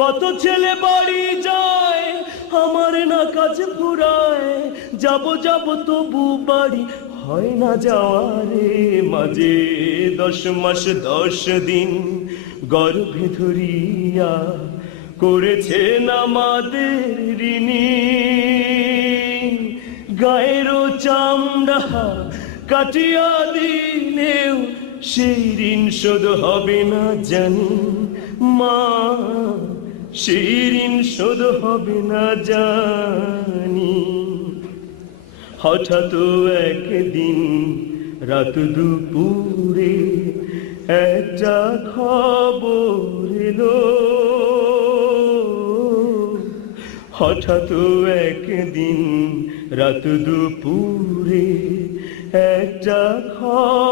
কত ছেলে বাড়ি যায় আমার না কাজ ফুরায়, যাব যাব তবু বাড়ি হয় না যাওয়ারে। মাঝে 10 মাস 10 দিন গর্ভে ধরিয়া করেছেন আমাদের ঋণী। গায়ের চামড়া কাটিয়া দিলেও সেই ঋণ শোধ হবে না জানি মা, সেই ঋণ শোধ হবে না জানি। হঠাৎ একদিন রাত দুপুরে একটা খবর এলো, হঠাৎ একদিন রাত দুপুরে একটা খবর